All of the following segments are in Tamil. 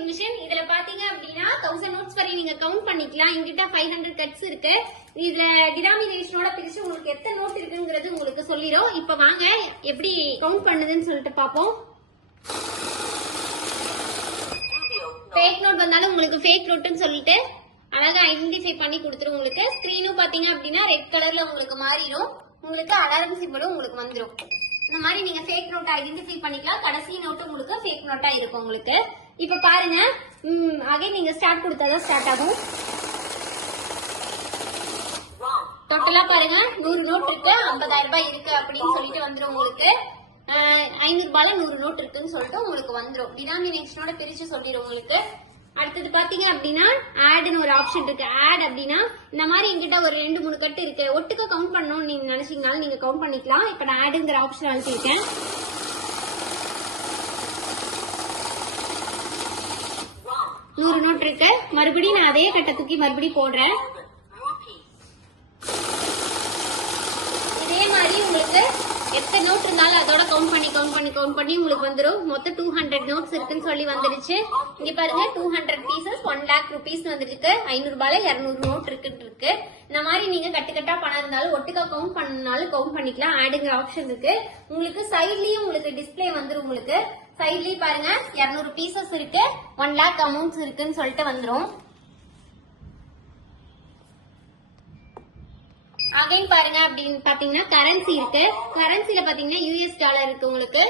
Counting machine. இதுல பாத்தீங்க அப்படின்னா 1000 நோட்ஸ் வரை நீங்க கவுண்ட் பண்ணிக்கலாம். எங்கிட்ட 500 கட்ஸ் இருக்கு. இதுல டினாமினேஷனோட பிரிச்சு உங்களுக்கு எத்தனை நோட் இருக்குங்கிறது உங்களுக்கு சொல்லிடும். இப்ப வாங்க எப்படி கவுண்ட் பண்ணுதுன்னு சொல்லிட்டு பாப்போம். ஃபேக் நோட் வந்தாலும் உங்களுக்கு ஃபேக் நோட்னு சொல்லிட்டு அழகா ஐடென்டிஃபை பண்ணி கொடுத்துரும். உங்களுக்கு ஸ்கிரீனும் பாத்தீங்க அப்படின்னா ரெட் கலர்ல உங்களுக்கு மாறிடும். உங்களுக்கு அலாரம் சிம்பிளும் உங்களுக்கு வந்துடும். இந்த மாதிரி நீங்க ஃபேக் நோட் ஐடென்டிஃபை பண்ணிக்கலாம். கடைசி நோட்டு உங்களுக்கு ஃபேக் நோட்டா இருக்கும் உங்களுக்கு. இப்ப பாருங்க, அகைன் நீங்க ஸ்டார்ட் கொடுத்தாதான் ஸ்டார்ட் ஆகும். டோட்டலா பாருங்க 100 நோட் இருக்கு, 50,000 ரூபாய் இருக்கு அப்படின்னு சொல்லிட்டு வந்துடும் உங்களுக்கு. 500 ரூபாயில 100 நோட் இருக்குன்னு சொல்லிட்டு உங்களுக்கு வந்துடும். டினாமினேஷனோட பிரிச்சு சொல்லிடும் உங்களுக்கு. அடுத்தது பாத்தீங்க அப்படின்னா ஆட்னு ஒரு ஆப்ஷன் இருக்கு. ஆட் அப்படின்னா இந்த மாதிரி என்கிட்ட ஒரு 2-3 கட்டு இருக்கு, ஒட்டுக்க கவுண்ட் பண்ணணும்னு நீங்க நினைச்சீங்கனாலும் நீங்க கவுண்ட் பண்ணிக்கலாம். இப்ப நான் ஆடுங்கிற ஆப்ஷன் அழுத்திருக்கேன். நூறு நோட் இருக்கு. மறுபடியும் நான் அதே கட்டை தூக்கி மறுபடியும் போடுறேன். இதே மாதிரி உங்களுக்கு எத்தனை நோட் இருந்தாலும் அதோட கவுண்ட் பண்ணி உங்களுக்கு வந்துடும். மொத்தம் 200 நோட்ஸ் இருக்குன்னு சொல்லி வந்துருச்சு. இங்க பாருங்க 200 பீசஸ் 1 lakh rupees வந்துருக்கு. 500 ரூபாயில 200 நோட் இருக்கு. இந்த மாதிரி நீங்க கட்டுக்கட்டா பணம் இருந்தாலும் ஒட்டுக்கா கவுண்ட் பண்ணனாலும் கவுண்ட் பண்ணிக்கலாம். ஆடுங்கிற ஆப்ஷன் இருக்கு. உங்களுக்கு சைட்லயும் உங்களுக்கு டிஸ்பிளே வந்துடும். உங்களுக்கு சைட்லயும் பாருங்க 200 பீசஸ் இருக்கு, 1 lakh அமௌண்ட்ஸ் இருக்குன்னு சொல்லிட்டு வந்துடும். அகைன் பாருங்க அப்படின்னு பாத்தீங்கன்னா கரன்சி இருக்கு. கரன்சில பாத்தீங்கன்னா யூஎஸ் டாலர் இருக்கு, உங்களுக்கு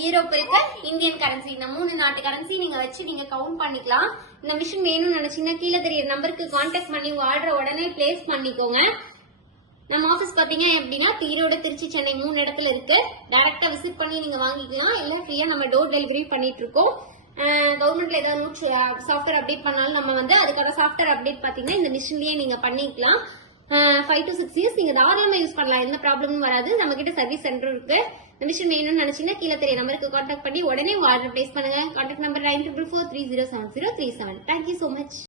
யூரோப் இருக்கு, இந்தியன் கரன்சி. இந்த 3 நாட்டு கரன்சி நீங்க வச்சு நீங்க கவுண்ட் பண்ணிக்கலாம். இந்த மிஷின் வேணும்னு நினைச்சீங்கன்னா கீழே தெரியற நம்பருக்கு கான்டாக்ட் பண்ணி உங்க ஆர்டரை உடனே பிளேஸ் பண்ணிக்கோங்க. நம்ம ஆபீஸ் பாத்தீங்க அப்படின்னா ஈரோடு, திருச்சி, சென்னை 3 இடத்துல இருக்கு. டைரக்டா விசிட் பண்ணி நீங்க வாங்கிக்கலாம். இல்ல ஃப்ரீயா நம்ம டோர் டெலிவரி பண்ணிட்டு இருக்கோம். கவர்மெண்ட்ல ஏதாவது சாஃப்ட்வேர் அப்டேட் பண்ணாலும் நம்ம வந்து அதுக்கான சாஃப்ட்வேர் அப்டேட் பாத்தீங்கன்னா இந்த மிஷின்லயே நீங்க பண்ணிக்கலாம். 5 to 6 years நீங்க தாராளமா யூஸ் பண்ணலாம். எந்த ப்ராப்ளமும் வராது. நம்ம கிட்ட சர்வீஸ் சென்டர் இருக்கு. இந்த மிஷின் வேணும்னு நினைச்சீங்கன்னா கீழே தெரிய நம்பருக்கு கான்டாக்ட் பண்ணி உடனே ஆர்டர் பிளேஸ் பண்ணுங்க. Contact number 9443070337. Thank you so much.